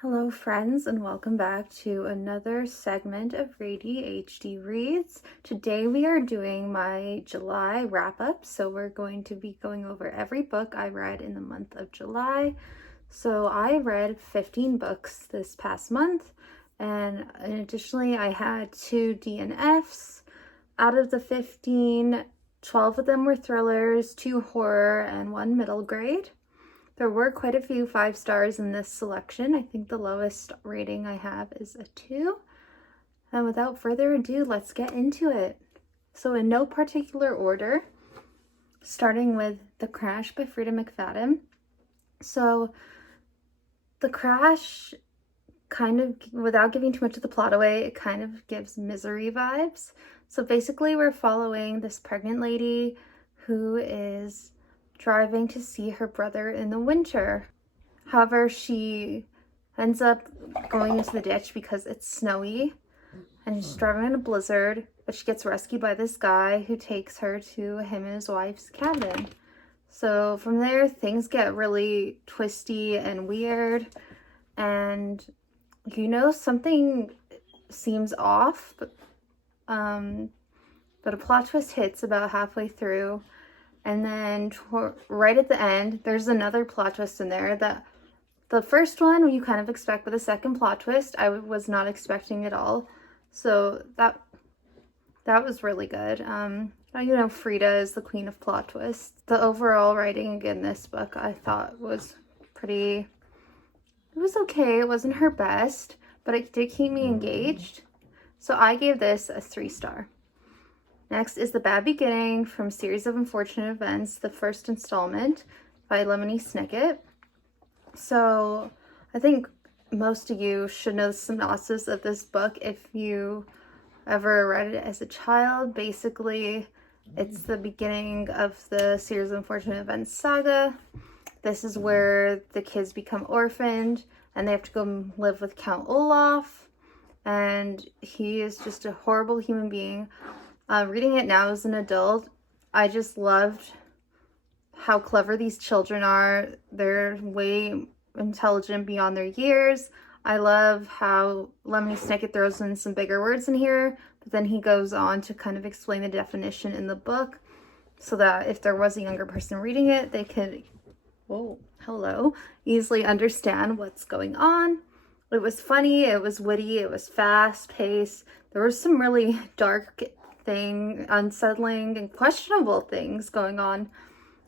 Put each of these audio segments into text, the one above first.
Hello friends, and welcome back to another segment of ADHD Reads. Today we are doing my July wrap-up, so we're going to be going over every book I read in the month of July. So I read 15 books this past month, and additionally I had 2 DNFs. Out of the 15, 12 of them were thrillers, 2 horror, and 1 middle grade. There were quite a few 5 stars in this selection. I think the lowest rating I have is a 2. And without further ado, let's get into it. So in no particular order, starting with The Crash by Frida McFadden. So The Crash, kind of, without giving too much of the plot away, it kind of gives Misery vibes. So basically we're following this pregnant lady who is driving to see her brother in the winter. However, she ends up going into the ditch because it's snowy and she's driving in a blizzard, but she gets rescued by this guy who takes her to him and his wife's cabin. So from there, things get really twisty and weird, and something seems off, but a plot twist hits about halfway through. And then right at the end, there's another plot twist in there that the first one you kind of expect, but the second plot twist I was not expecting at all. So that was really good. Frida is the queen of plot twists. The overall writing in this book I thought was it was okay. It wasn't her best, but it did keep me engaged. So I gave this a 3-star. Next is The Bad Beginning from Series of Unfortunate Events, the first installment by Lemony Snicket. So I think most of you should know the synopsis of this book if you ever read it as a child. Basically, it's the beginning of the Series of Unfortunate Events saga. This is where the kids become orphaned and they have to go live with Count Olaf. And he is just a horrible human being. Reading it now as an adult, I just loved how clever these children are. They're way intelligent beyond their years. I love how Lemony Snicket throws in some bigger words in here, but then he goes on to kind of explain the definition in the book so that if there was a younger person reading it, they could, easily understand what's going on. It was funny, it was witty, it was fast-paced. There was some really dark unsettling and questionable things going on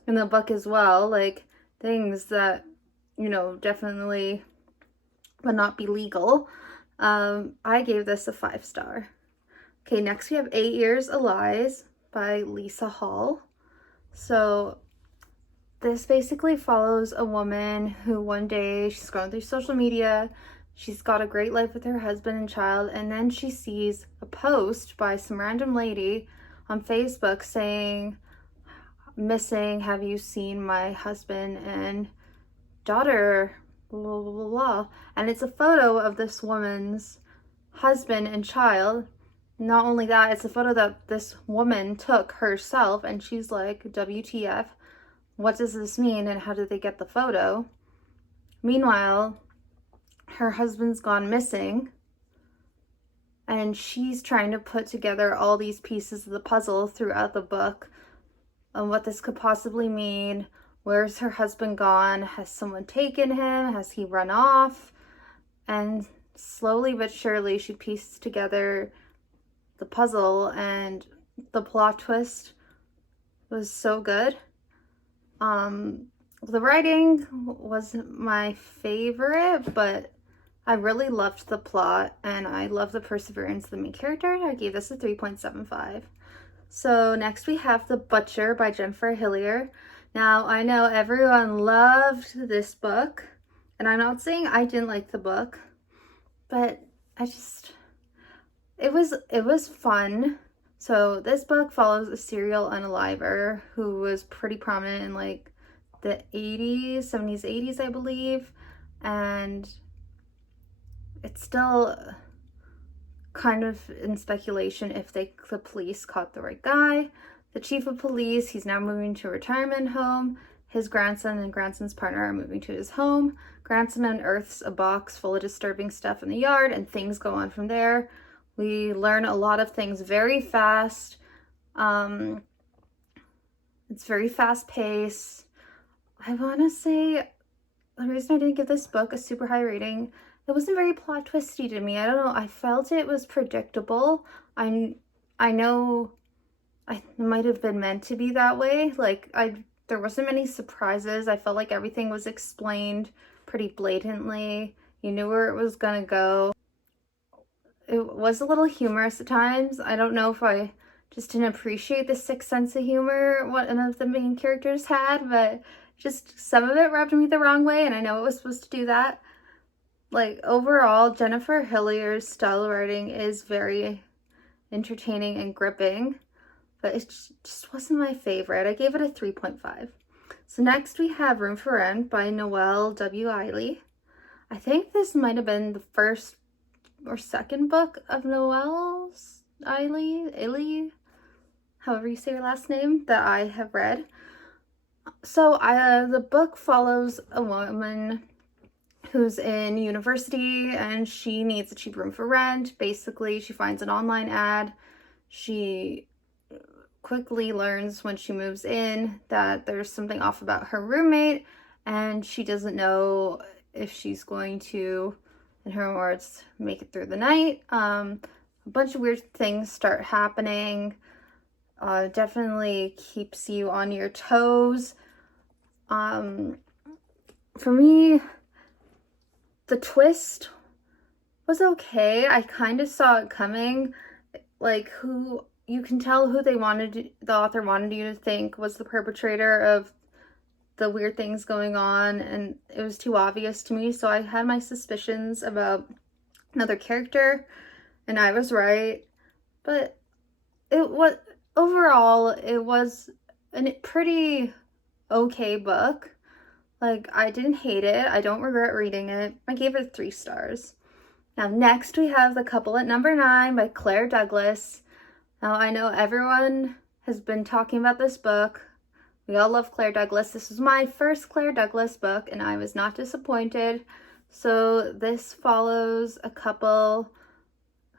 in the book as well, like things that definitely would not be legal. I gave this a 5-star. Okay, next we have 8 Years a Lies by Lisa Hall. So this basically follows a woman who one day she's scrolling through social media. She's got a great life with her husband and child, and then she sees a post by some random lady on Facebook saying, "Missing, have you seen my husband and daughter, blah, blah, blah, blah." And it's a photo of this woman's husband and child. Not only that, it's a photo that this woman took herself, and she's like, WTF, what does this mean, and how did they get the photo? Meanwhile, her husband's gone missing, and she's trying to put together all these pieces of the puzzle throughout the book on what this could possibly mean. Where's her husband gone? Has someone taken him? Has he run off? And slowly but surely she pieces together the puzzle, and the plot twist was so good. The writing wasn't my favorite, but I really loved the plot, and I love the perseverance of the main character. I gave this a 3.75. So next we have The Butcher by Jennifer Hillier. Now, I know everyone loved this book, and I'm not saying I didn't like the book, but it was fun. So this book follows a serial unaliver who was pretty prominent in like the 70s, 80s, I believe, and it's still kind of in speculation if the police caught the right guy. The chief of police, he's now moving to a retirement home. his grandson and grandson's partner are moving to his home. Grandson unearths a box full of disturbing stuff in the yard, and things go on from there. We learn a lot of things very fast. It's very fast paced. I want to say the reason I didn't give this book a super high rating, it wasn't very plot twisty to me. I don't know. I felt it was predictable. I know it might have been meant to be that way. Like, there wasn't many surprises. I felt like everything was explained pretty blatantly. You knew where it was gonna go. It was a little humorous at times. I don't know if I just didn't appreciate the sick sense of humor one of the main characters had, but just some of it rubbed me the wrong way, and I know it was supposed to do that. Like, overall, Jennifer Hillier's style writing is very entertaining and gripping, but it just wasn't my favorite. I gave it a 3.5. So next we have Room for Rent by Noelle W. Eiley. I think this might have been the first or second book of Noelle's Eiley, however you say her last name, that I have read. So the book follows a woman who's in university and she needs a cheap room for rent. Basically, she finds an online ad. She quickly learns when she moves in that there's something off about her roommate, and she doesn't know if she's going to, in her words, make it through the night. A bunch of weird things start happening. Definitely keeps you on your toes. For me, the twist was okay. I kind of saw it coming. Like, you can tell who the author wanted you to think was the perpetrator of the weird things going on, and it was too obvious to me. So I had my suspicions about another character, and I was right. But overall, it was a pretty okay book. Like, I didn't hate it. I don't regret reading it. I gave it 3 stars. Now, next we have The Couple at Number 9 by Claire Douglas. Now, I know everyone has been talking about this book. We all love Claire Douglas. This was my first Claire Douglas book, and I was not disappointed. So this follows a couple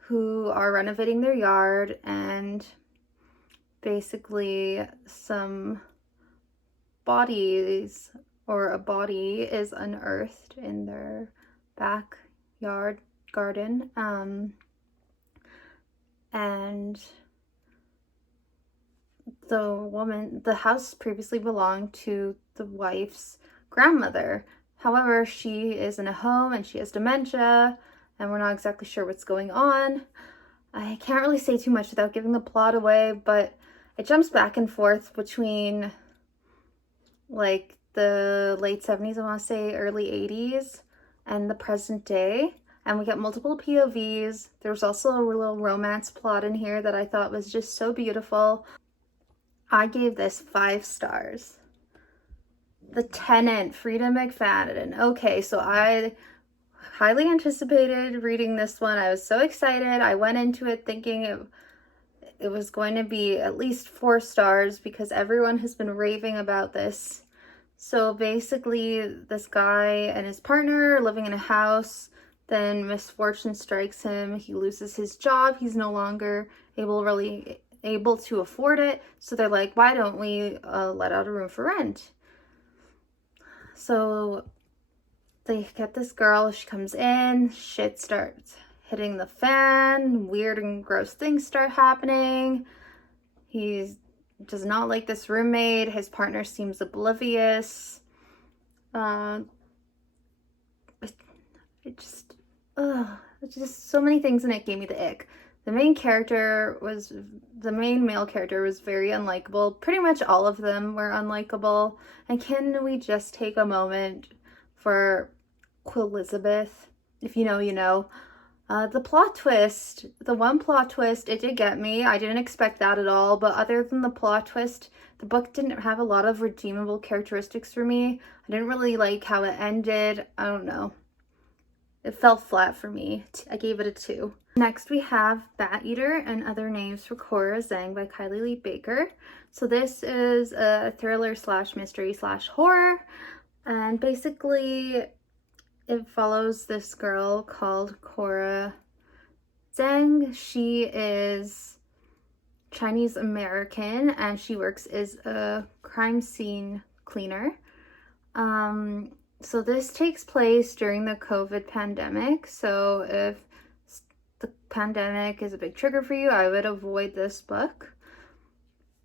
who are renovating their yard, and basically some bodies, or a body is unearthed in their backyard garden. And the house previously belonged to the wife's grandmother. However, she is in a home and she has dementia, and we're not exactly sure what's going on. I can't really say too much without giving the plot away, but it jumps back and forth between like the late 70s, I want to say early 80s, and the present day. And we get multiple POVs. There's also a little romance plot in here that I thought was just so beautiful. I gave this 5 stars. The Tenant, Frida McFadden. Okay, so I highly anticipated reading this one. I was so excited. I went into it thinking it was going to be at least 4 stars because everyone has been raving about this. So basically, this guy and his partner are living in a house. Then misfortune strikes him. He loses his job. He's no longer able to afford it. So they're like, why don't we let out a room for rent? So they get this girl. She comes in. Shit starts hitting the fan. Weird and gross things start happening. He does not like this roommate. His partner seems oblivious. It's just so many things in it gave me the ick. The main male character was very unlikable. Pretty much all of them were unlikable. And can we just take a moment for Elizabeth? If you know, you know. The plot twist, the one plot twist, it did get me. I didn't expect that at all. But other than the plot twist, the book didn't have a lot of redeemable characteristics for me. I didn't really like how it ended. I don't know. It fell flat for me. I gave it a 2. Next we have Bat Eater and Other Names for Cora Zhang by Kylie Lee Baker. So this is a thriller slash mystery slash horror, and basically it follows this girl called Cora Zhang. She is Chinese American and she works as a crime scene cleaner. So this takes place during the COVID pandemic. So if the pandemic is a big trigger for you, I would avoid this book.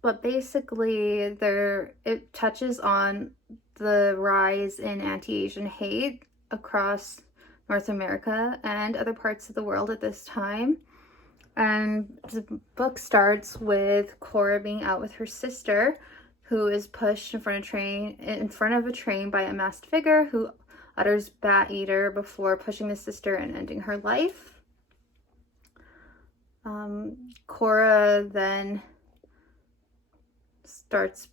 But basically it touches on the rise in anti-Asian hate across North America and other parts of the world at this time. And the book starts with Cora being out with her sister, who is pushed in front of a train by a masked figure who utters Bat Eater before pushing the sister and ending her life. Cora then starts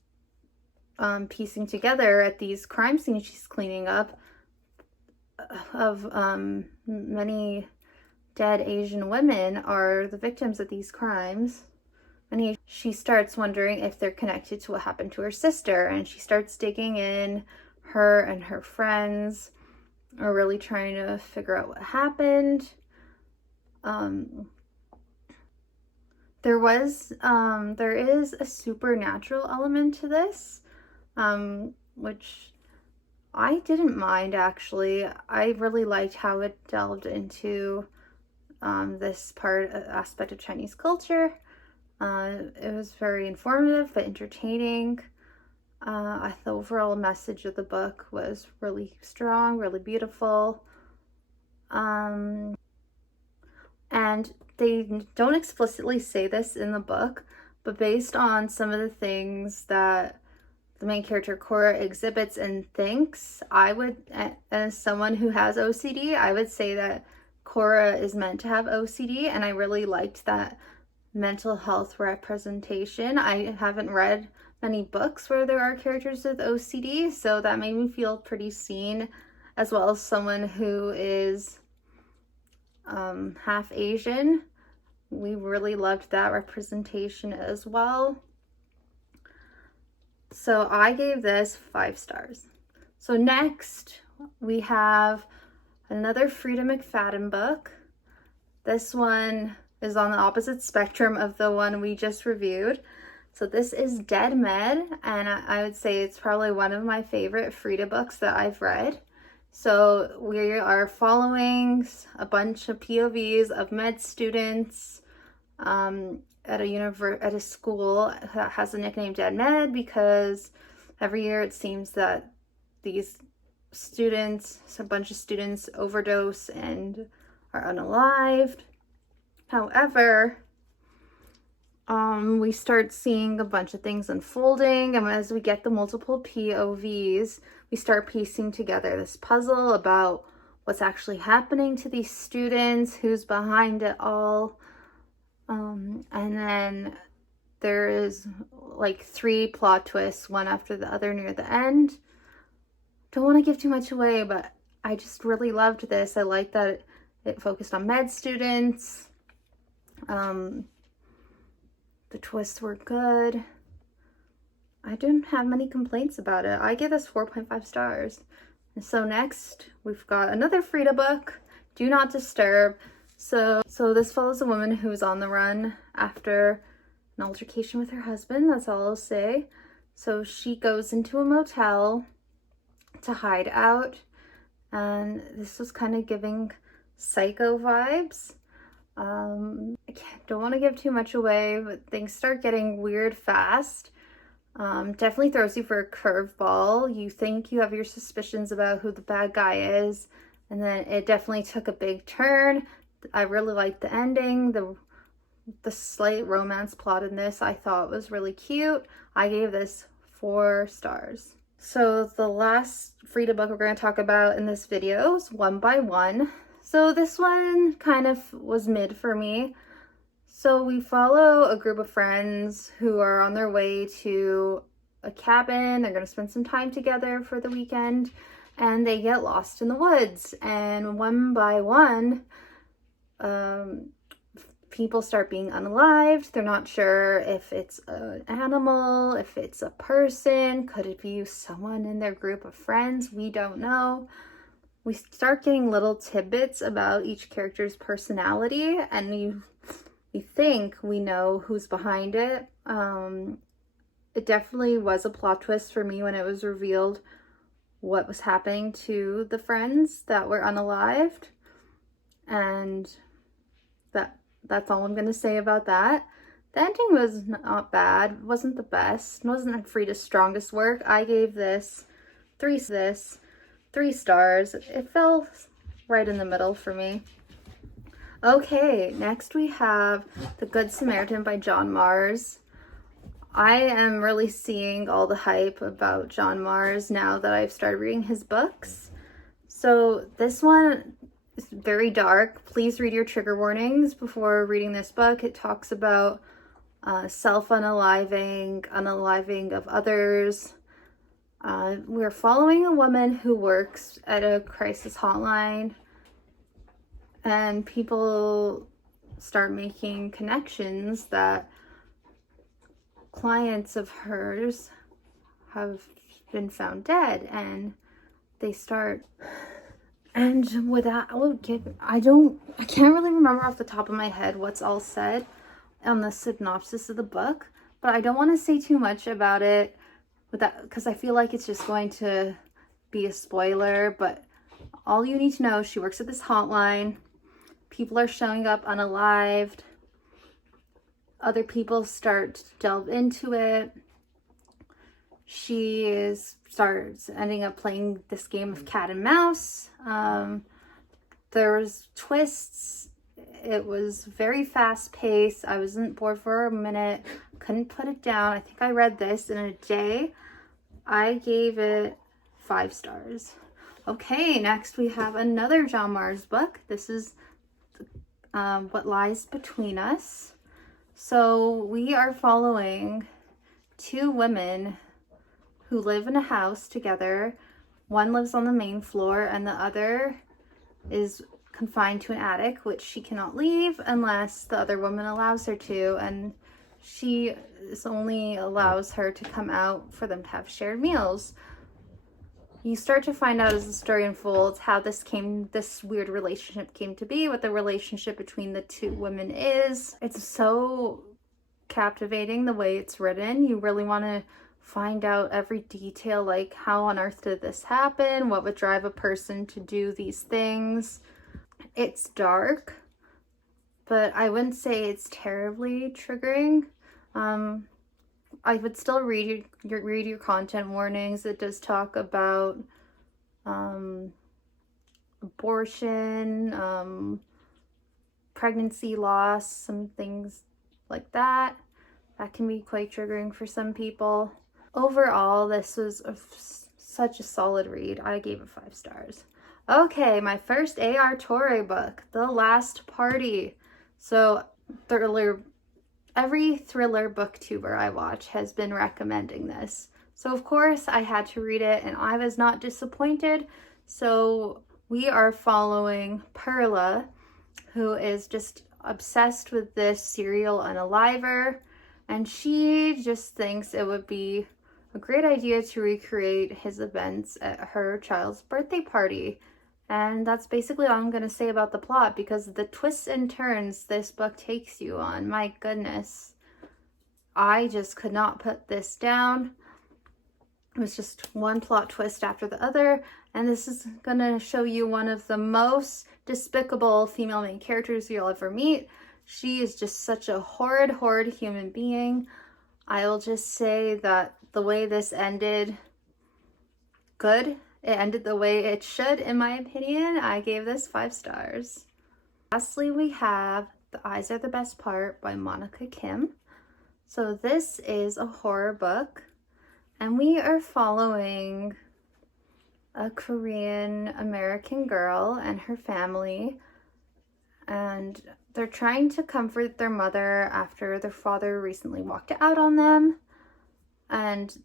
piecing together at these crime scenes she's cleaning up of many dead Asian women are the victims of these crimes. And she starts wondering if they're connected to what happened to her sister, and she starts digging in. Her and her friends are really trying to figure out what happened. There is a supernatural element to this, which I didn't mind actually. I really liked how it delved into this aspect of Chinese culture. It was very informative but entertaining. The overall message of the book was really strong, really beautiful. And they don't explicitly say this in the book, but based on some of the things that the main character Cora exhibits and thinks, I would, as someone who has OCD, I would say that Cora is meant to have OCD, and I really liked that mental health representation. I haven't read many books where there are characters with OCD, so that made me feel pretty seen, as well as someone who is half Asian. We really loved that representation as well. So I gave this 5 stars. So next we have another Frida McFadden book. This one is on the opposite spectrum of the one we just reviewed. So this is Dead Med, and I would say it's probably one of my favorite Frida books that I've read. So we are following a bunch of POVs of med students at a school that has the nickname Dead Med because every year it seems that these students, a bunch of students, overdose and are unalived. However, we start seeing a bunch of things unfolding, and as we get the multiple POVs, we start piecing together this puzzle about what's actually happening to these students, who's behind it all. And then there is like 3 plot twists, one after the other near the end. Don't want to give too much away, but I just really loved this. I like that it focused on med students. The twists were good. I didn't have many complaints about it. I give this 4.5 stars. And so next, we've got another Frida book, Do Not Disturb. So this follows a woman who's on the run after an altercation with her husband. That's all I'll say. So she goes into a motel to hide out, and this was kind of giving Psycho vibes. I don't want to give too much away, but things start getting weird fast. Definitely throws you for a curveball. You think you have your suspicions about who the bad guy is, and then it definitely took a big turn. I really liked the ending. The slight romance plot in this I thought was really cute. I gave this 4 stars. So the last Frida book we're going to talk about in this video is One by One. So this one kind of was mid for me. So we follow a group of friends who are on their way to a cabin. They're going to spend some time together for the weekend, and they get lost in the woods. And one by one, people start being unalived. They're not sure if it's an animal, if it's a person, could it be someone in their group of friends? We don't know. We start getting little tidbits about each character's personality, and we think we know who's behind it. It definitely was a plot twist for me when it was revealed what was happening to the friends that were unalived. And that's all I'm going to say about that. The ending was not bad. Wasn't the best. Wasn't Frida's strongest work. I gave this 3 stars. It fell right in the middle for me. Okay, next we have The Good Samaritan by John Mars. I am really seeing all the hype about John Mars now that I've started reading his books. So this one is very dark. Please read your trigger warnings before reading this book. It talks about unaliving of others. We're following a woman who works at a crisis hotline, and people start making connections that clients of hers have been found dead, and they start, and with that, I can't really remember off the top of my head what's all said on the synopsis of the book, but I don't want to say too much about it with that, because I feel like it's just going to be a spoiler. But all you need to know, she works at this hotline. People are showing up unalived. Other people start to delve into it. She starts ending up playing this game of cat and mouse. There's twists. It was very fast paced. I wasn't bored for a minute. Couldn't put it down. I think I read this in a day. I gave it 5 stars. Okay, next we have another John Mars book. This is What Lies Between Us. So we are following 2 women who live in a house together. One lives on the main floor and the other is confined to an attic, which she cannot leave unless the other woman allows her to, and she only allows her to come out for them to have shared meals. You start to find out as the story unfolds how this weird relationship came to be, what the relationship between the 2 women is. It's so captivating the way it's written. You really want to find out every detail, like how on earth did this happen? What would drive a person to do these things? It's dark, but I wouldn't say it's terribly triggering. I would still read your content warnings. It does talk about abortion, pregnancy loss, some things like that. That can be quite triggering for some people. Overall, this was such a solid read. I gave it 5 stars. Okay, my first A.R. Torre book, The Last Party. So every thriller booktuber I watch has been recommending this. So of course I had to read it, and I was not disappointed. So we are following Perla, who is just obsessed with this serial unaliver, and she just thinks it would be a great idea to recreate his events at her child's birthday party. And that's basically all I'm going to say about the plot, because the twists and turns this book takes you on, my goodness. I just could not put this down. It was just one plot twist after the other, and this is going to show you one of the most despicable female main characters you'll ever meet. She is just such a horrid human being. I'll just say that the way this ended, good. It ended the way it should, in my opinion. I gave this 5 stars. Lastly, we have The Eyes Are the Best Part by Monica Kim. So this is a horror book, and we are following a Korean American girl and her family, and they're trying to comfort their mother after their father recently walked out on them. And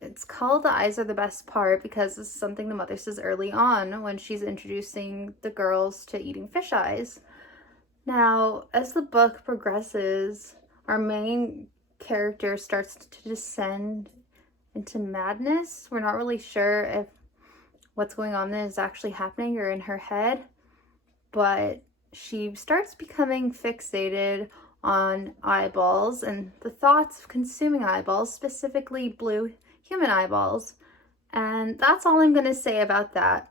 it's called The Eyes Are the Best Part because this is something the mother says early on when she's introducing the girls to eating fish eyes. Now, as the book progresses, our main character starts to descend into madness. We're not really sure if what's going on is actually happening or in her head, but she starts becoming fixated on eyeballs and the thoughts of consuming eyeballs, specifically blue human eyeballs. And that's all I'm going to say about that.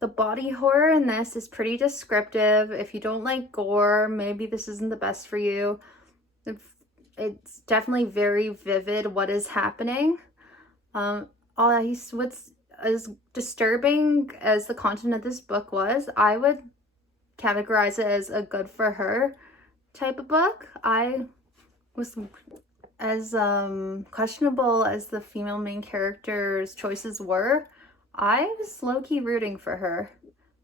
The body horror in this is pretty descriptive. If you don't like gore, maybe this isn't the best for you. It's definitely very vivid what is happening. What's as disturbing as the content of this book was, I would categorize it as a good for her type of book. I was as questionable as the female main character's choices were. I was low-key rooting for her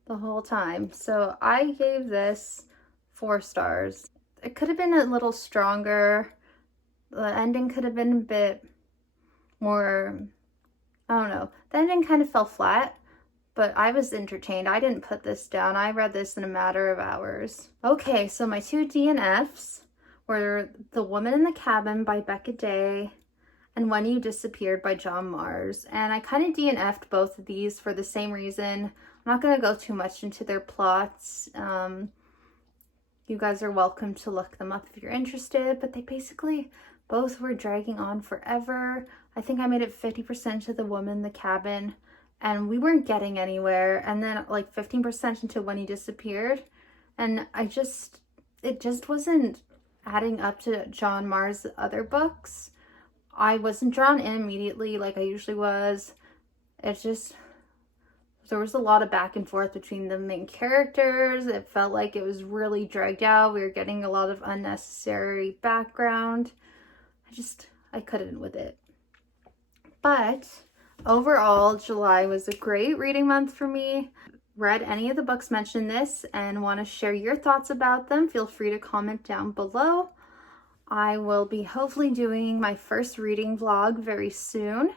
the whole time. So I gave this 4 stars. It could have been a little stronger. The ending could have been a bit more, I don't know. The ending kind of fell flat, but I was entertained. I didn't put this down. I read this in a matter of hours. Okay, so my 2 DNFs were The Woman in the Cabin by Becca Day and When You Disappeared by John Mars. And I kind of DNF'd both of these for the same reason. I'm not going to go too much into their plots. You guys are welcome to look them up if you're interested, but they basically both were dragging on forever. I think I made it 50% to The Woman in the Cabin, and we weren't getting anywhere. And then like 15% into When He Disappeared, and it just wasn't adding up to John Mars' other books. I wasn't drawn in immediately like I usually was. There was a lot of back and forth between the main characters. It felt like it was really dragged out. We were getting a lot of unnecessary background. I couldn't with it. But overall, July was a great reading month for me. Read any of the books mentioned in this and want to share your thoughts about them, feel free to comment down below. I will be hopefully doing my first reading vlog very soon.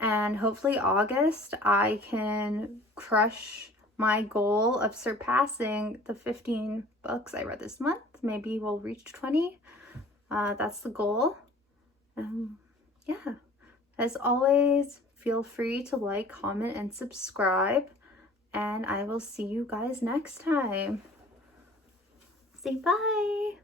And hopefully August, I can crush my goal of surpassing the 15 books I read this month. Maybe we'll reach 20. That's the goal. Yeah. As always, feel free to like, comment, and subscribe. And I will see you guys next time. Say bye.